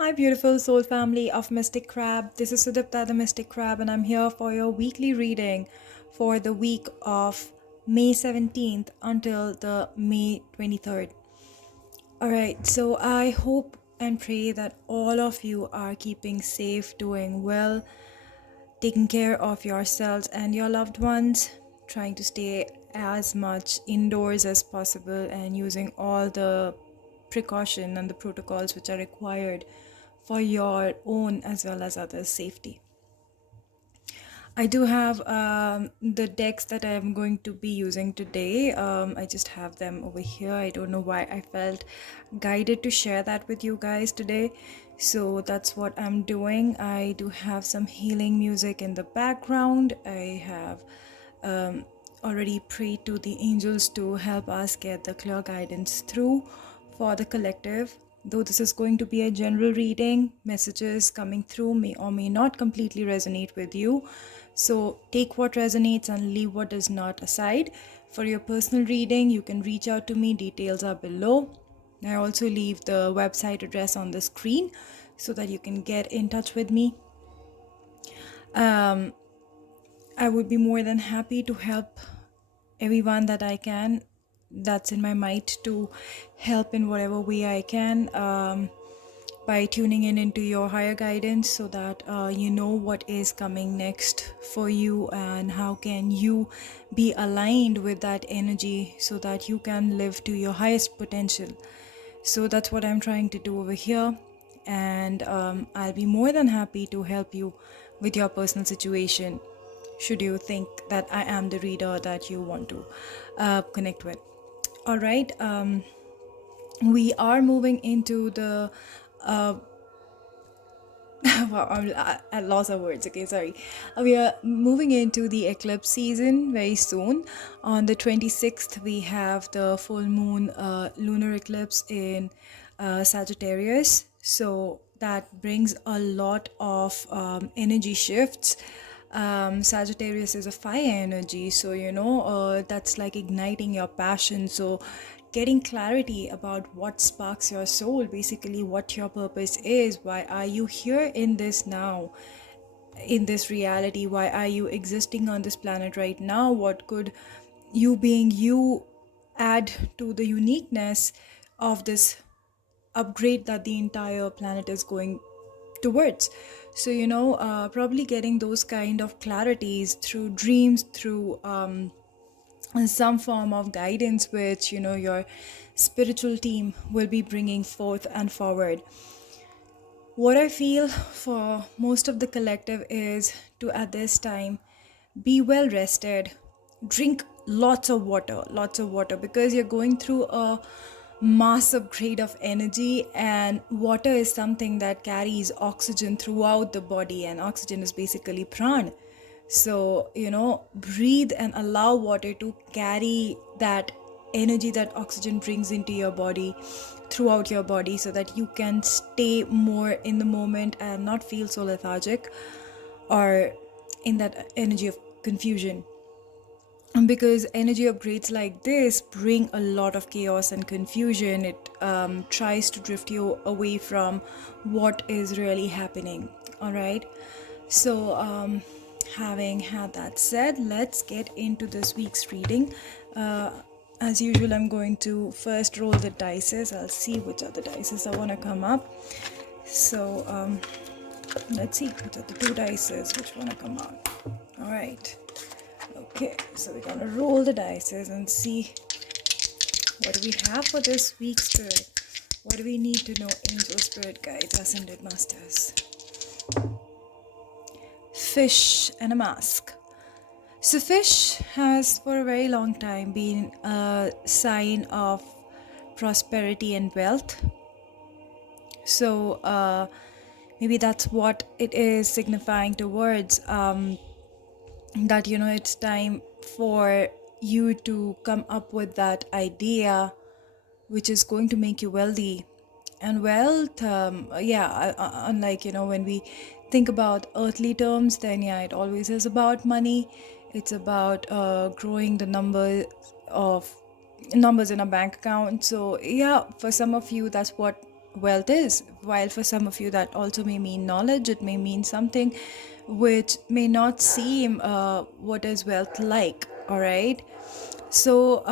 Hi, beautiful soul family of Mystic Crab. This is Sudipta the Mystic Crab, and I'm here for your weekly reading for the week of May 17th until the May 23rd. Alright, so I hope and pray that all of you are keeping safe, doing well, taking care of yourselves and your loved ones, trying to stay as much indoors as possible, and using all the precaution and the protocols which are required for your own as well as others' safety. I do have the decks that I am going to be using today. I just have them over here. I don't know why I felt guided to share that with you guys today. So that's what I'm doing. I do have some healing music in the background. I have already prayed to the angels to help us get the clear guidance through for the collective. Though this is going to be a general reading, messages coming through may or may not completely resonate with you. So take what resonates and leave what does not aside. For your personal reading, you can reach out to me. Details are below. I also leave the website address on the screen so that you can get in touch with me. I would be more than happy to help everyone that I can, that's in my might, to help in whatever way I can, by tuning in into your higher guidance so that you know what is coming next for you and how can you be aligned with that energy so that you can live to your highest potential. So that's what I'm trying to do over here, and I'll be more than happy to help you with your personal situation should you think that I am the reader that you want to connect with. All right, we are moving into the wow, I'm at loss of words. Okay, sorry. We are moving into the eclipse season very soon. On the 26th, we have the full moon lunar eclipse in Sagittarius. So that brings a lot of energy shifts. Sagittarius is a fire energy, so that's like igniting your passion. So getting clarity about what sparks your soul, basically what your purpose is, why are you here in this now, in this reality, why are you existing on this planet right now, what could you being you add to the uniqueness of this upgrade that the entire planet is going towards. So probably getting those kind of clarities through dreams, through some form of guidance which your spiritual team will be bringing forth and forward. What I feel for most of the collective is to, at this time, be well rested, drink lots of water, because you're going through a massive grade of energy, and water is something that carries oxygen throughout the body, and oxygen is basically pran. So breathe and allow water to carry that energy that oxygen brings into your body, throughout your body, so that you can stay more in the moment and not feel so lethargic or in that energy of confusion. Because energy upgrades like this bring a lot of chaos and confusion. It tries to drift you away from what is really happening. All right, so having had that said, let's get into this week's reading. As usual, I'm going to first roll the dice. I'll see which are the dice I want to come up. So let's see which are the two dice which want to come out. All right. Okay, so we're gonna roll the dice and see what do we have for this week, Spirit. What do we need to know, Angel, Spirit, Guides, Ascended Masters? Fish and a mask. So fish has for a very long time been a sign of prosperity and wealth. So maybe that's what it is signifying towards, that it's time for you to come up with that idea which is going to make you wealthy. And wealth, unlike when we think about earthly terms, then it always is about money. It's about growing the numbers in a bank account. So for some of you, that's what wealth is. While for some of you that also may mean knowledge, it may mean something which may not seem what is wealth like. All right. So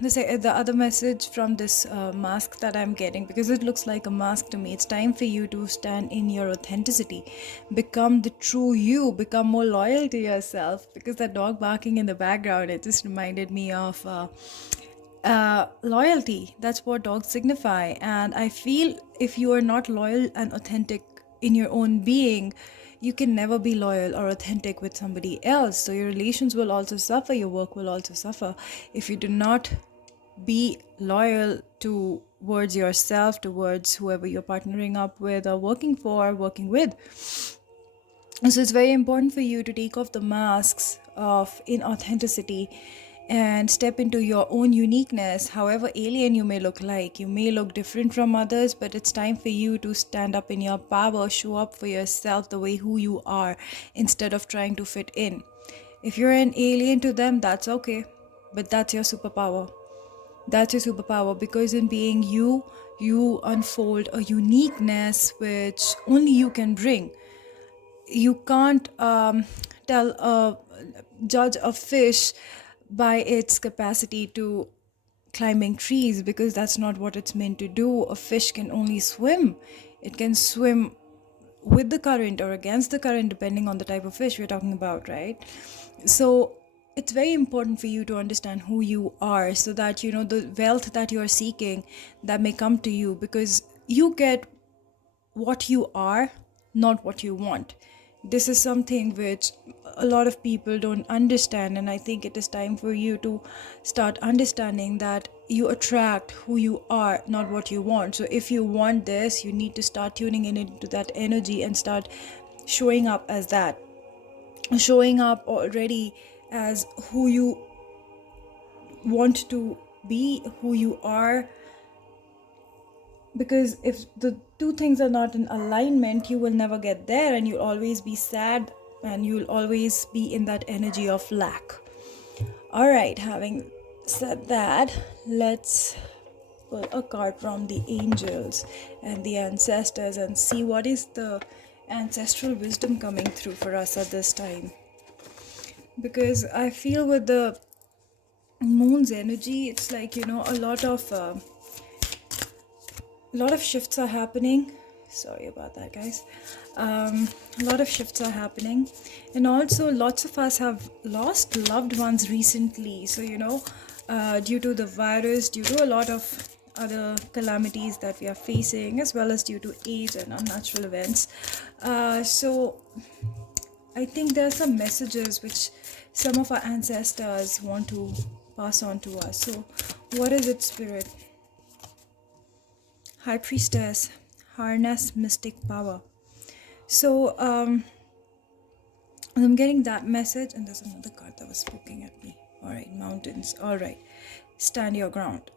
the other message from this mask that I'm getting, because it looks like a mask to me, it's time for you to stand in your authenticity, become the true you, become more loyal to yourself. Because that dog barking in the background, it just reminded me of loyalty. That's what dogs signify. And I feel if you are not loyal and authentic in your own being, you can never be loyal or authentic with somebody else. So your relations will also suffer, your work will also suffer if you do not be loyal towards yourself, towards whoever you're partnering up with or working for, working with. So it's very important for you to take off the masks of inauthenticity and step into your own uniqueness. However alien you may look like, you may look different from others, but it's time for you to stand up in your power, show up for yourself the way who you are, instead of trying to fit in. If you're an alien to them, that's okay, but that's your superpower. That's your superpower, because in being you, you unfold a uniqueness which only you can bring. You can't judge a fish by its capacity to climbing trees, because that's not what it's meant to do. A fish can only swim. It can swim with the current or against the current, depending on the type of fish we're talking about, right? So it's very important for you to understand who you are, so that you know the wealth that you're seeking, that may come to you, because you get what you are, not what you want. This is something which a lot of people don't understand, and I think it is time for you to start understanding that you attract who you are, not what you want. So if you want this, you need to start tuning in into that energy and start showing up as that, showing up already as who you want to be, who you are. Because if the two things are not in alignment, you will never get there, and you'll always be sad, and you'll always be in that energy of lack. All right, having said that, let's pull a card from the angels and the ancestors and see what is the ancestral wisdom coming through for us at this time. Because I feel with the moon's energy, it's like, a lot of shifts are happening. Sorry about that, guys. A lot of shifts are happening, and also lots of us have lost loved ones recently. So due to the virus, due to a lot of other calamities that we are facing, as well as due to age and unnatural events. So I think there are some messages which some of our ancestors want to pass on to us. So what is it, Spirit? High Priestess, harness mystic power. So I'm getting that message, and there's another card that was poking at me. All right, mountains. All right, stand your ground.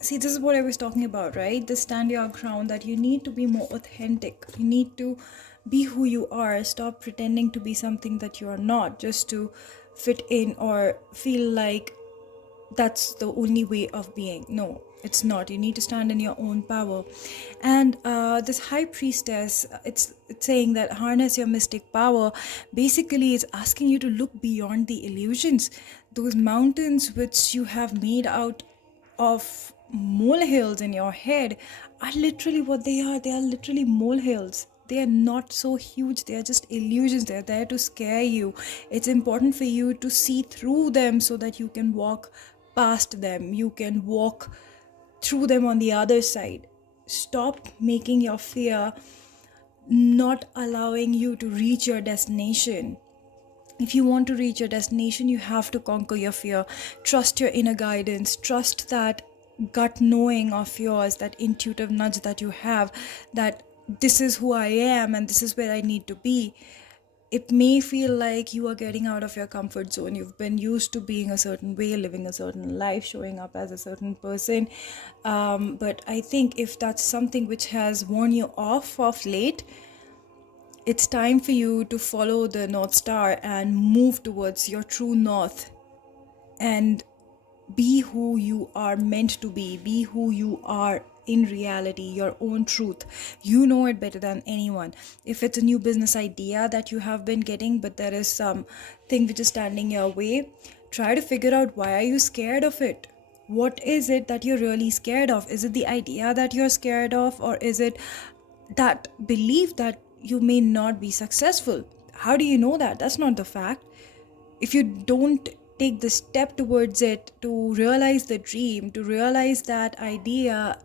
See, this is what I was talking about, right? The stand your ground, that you need to be more authentic. You need to be who you are. Stop pretending to be something that you are not, just to fit in or feel like that's the only way of being. No, it's not. You need to stand in your own power. And this high priestess, it's saying that harness your mystic power. Basically, it's asking you to look beyond the illusions. Those mountains which you have made out of molehills in your head are literally what they are. They are literally molehills. They are not so huge. They are just illusions. They are there to scare you. It's important for you to see through them so that you can walk past them. You can walk through them on the other side. Stop making your fear not allowing you to reach your destination. If you want to reach your destination, you have to conquer your fear. Trust your inner guidance. Trust that gut knowing of yours, that intuitive nudge that you have, that this is who I am and this is where I need to be. It may feel like you are getting out of your comfort zone. You've been used to being a certain way, living a certain life, showing up as a certain person. But I think if that's something which has worn you off of late, it's time for you to follow the North Star and move towards your true north and be who you are meant to be who you are in reality, your own truth. You know it better than anyone. If it's a new business idea that you have been getting, but there is some thing which is standing your way, try to figure out, why are you scared of it? What is it that you're really scared of? Is it the idea that you're scared of, or is it that belief that you may not be successful? How do you know that? That's not the fact. If you don't take the step towards it, to realize the dream, to realize that idea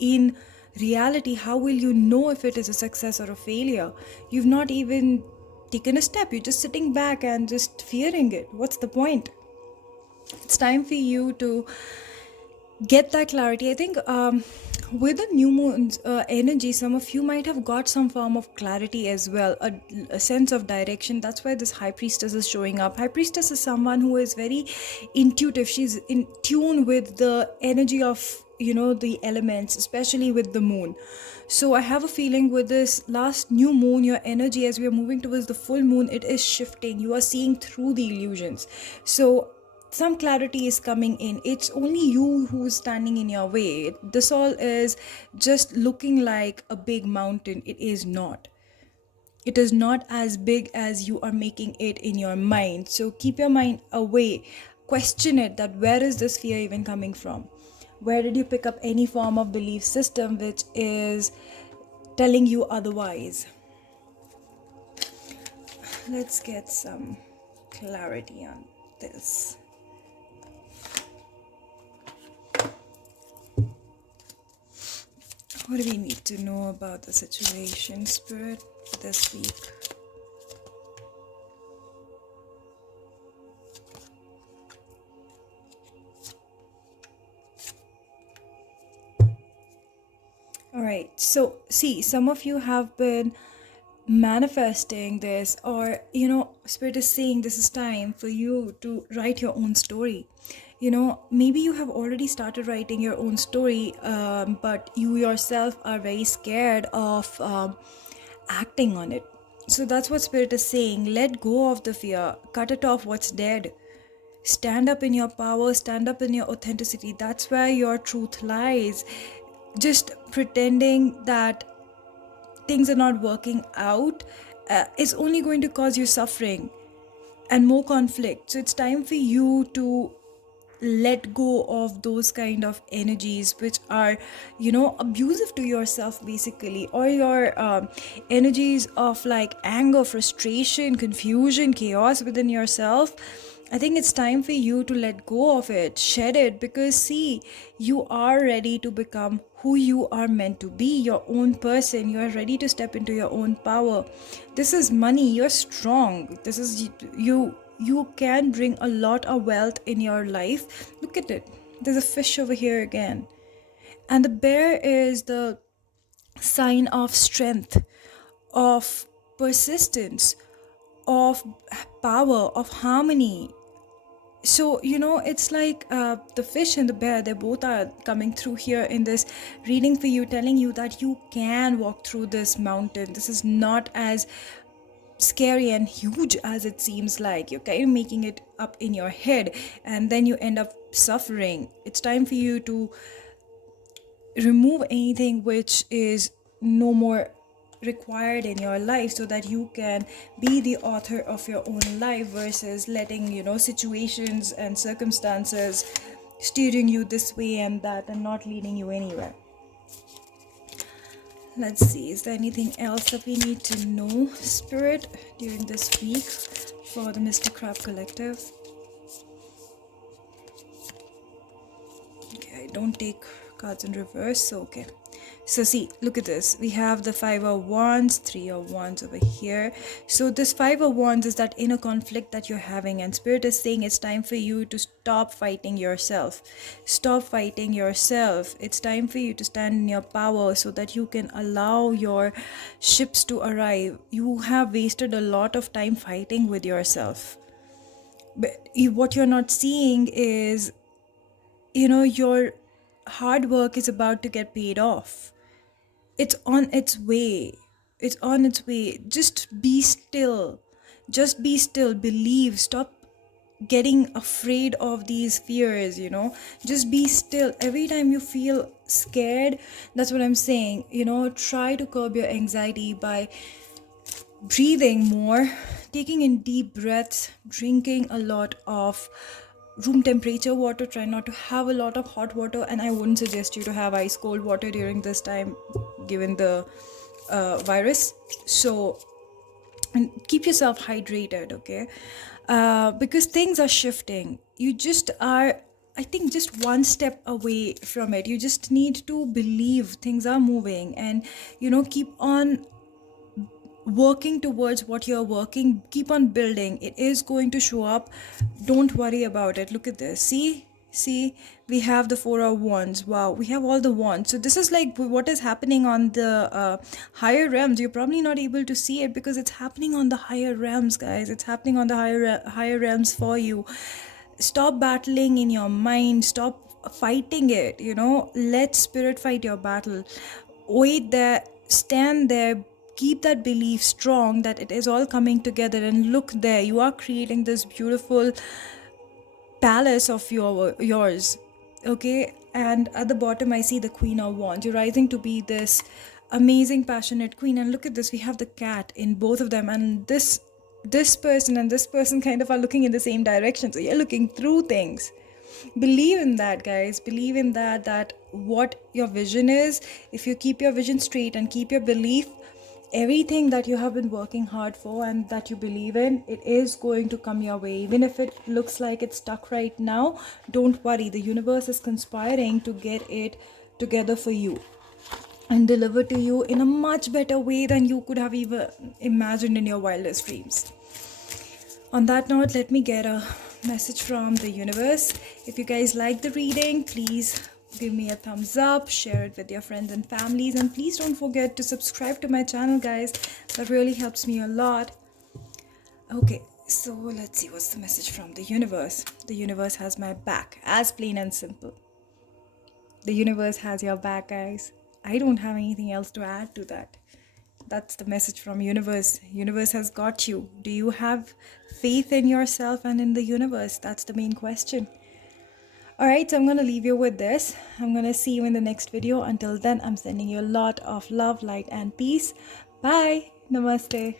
in reality, how will you know if it is a success or a failure? You've not even taken a step. You're just sitting back and just fearing it. What's the point? It's time for you to get that clarity. I think with the new moon's energy, some of you might have got some form of clarity as well, a sense of direction. That's why this high priestess is showing up. High priestess is someone who is very intuitive. She's in tune with the energy of, the elements, especially with the moon. So I have a feeling with this last new moon, your energy, as we are moving towards the full moon, it is shifting. You are seeing through the illusions. So some clarity is coming in. It's only you who's standing in your way. This all is just looking like a big mountain. It is not. It is not as big as you are making it in your mind. So keep your mind away. Question it, that where is this fear even coming from? Where did you pick up any form of belief system which is telling you otherwise? Let's get some clarity on this. What do we need to know about the situation, Spirit, this week? All right. So, see, some of you have been manifesting this, or, Spirit is saying this is time for you to write your own story. Maybe you have already started writing your own story, but you yourself are very scared of acting on it. So that's what Spirit is saying. Let go of the fear, cut it off what's dead. Stand up in your power, stand up in your authenticity. That's where your truth lies. Just pretending that things are not working out is only going to cause you suffering and more conflict. So it's time for you to let go of those kind of energies which are, abusive to yourself, basically, or your energies of like anger, frustration, confusion, chaos within yourself. I think it's time for you to let go of it, shed it, because see, you are ready to become who you are meant to be, your own person. You are ready to step into your own power. This is money. You're strong. This is you can bring a lot of wealth in your life. Look at it. There's a fish over here again. And the bear is the sign of strength, of persistence, of power, of harmony. So, it's like the fish and the bear, they both are coming through here in this reading for you, telling you that you can walk through this mountain. This is not as scary and huge as it seems like. You're kind of making it up in your head, and then you end up suffering. It's time for you to remove anything which is no more required in your life, so that you can be the author of your own life, versus letting situations and circumstances steering you this way and that and not leading you anywhere. Let's see, is there anything else that we need to know, Spirit, during this week for the Mr. Crab Collective? Okay, I don't take cards in reverse, so okay. So see, look at this. We have the 5 of Wands, 3 of Wands over here. So this 5 of Wands is that inner conflict that you're having, and Spirit is saying it's time for you to stop fighting yourself. Stop fighting yourself. It's time for you to stand in your power, so that you can allow your ships to arrive. You have wasted a lot of time fighting with yourself. But what you're not seeing is, your hard work is about to get paid off. It's on its way. It's on its way. Just be still. Just be still. Believe. Stop getting afraid of these fears, Just be still. Every time you feel scared, that's what I'm saying. Try to curb your anxiety by breathing more, taking in deep breaths, drinking a lot of room temperature water. Try not to have a lot of hot water, and I wouldn't suggest you to have ice cold water during this time given the virus. So, and keep yourself hydrated, okay? Because things are shifting. You just are, I think, just one step away from it. You just need to believe things are moving, and keep on working towards what you're working. Keep on building. It is going to show up. Don't worry about it. Look at this. See, we have the 4 of Wands. Wow, we have all the wands. So this is like what is happening on the higher realms. You're probably not able to see it because it's happening on the higher realms, guys. It's happening on the higher realms for you. Stop battling in your mind. Stop fighting it. Let spirit fight your battle. Wait there, stand there, keep that belief strong that it is all coming together, and look there, you are creating this beautiful palace of yours. Okay, and at the bottom I see the Queen of Wands. You're rising to be this amazing passionate queen, and look at this, we have the cat in both of them, and this person and this person kind of are looking in the same direction, so you're looking through things. Believe in that, guys. Believe in that what your vision is, if you keep your vision straight and keep your belief, everything that you have been working hard for and that you believe in, it is going to come your way. Even if it looks like it's stuck right now, don't worry. The universe is conspiring to get it together for you and deliver to you in a much better way than you could have even imagined in your wildest dreams. On that note, let me get a message from the universe. If you guys like the reading, please give me a thumbs up, share it with your friends and families, and please don't forget to subscribe to my channel, guys. That really helps me a lot. Okay, so let's see what's the message from the universe. The universe has my back, as plain and simple. The universe has your back, guys. I don't have anything else to add to that. That's the message from universe. Universe has got you. Do you have faith in yourself and in the universe? That's the main question. Alright, so I'm going to leave you with this. I'm going to see you in the next video. Until then, I'm sending you a lot of love, light, and peace. Bye. Namaste.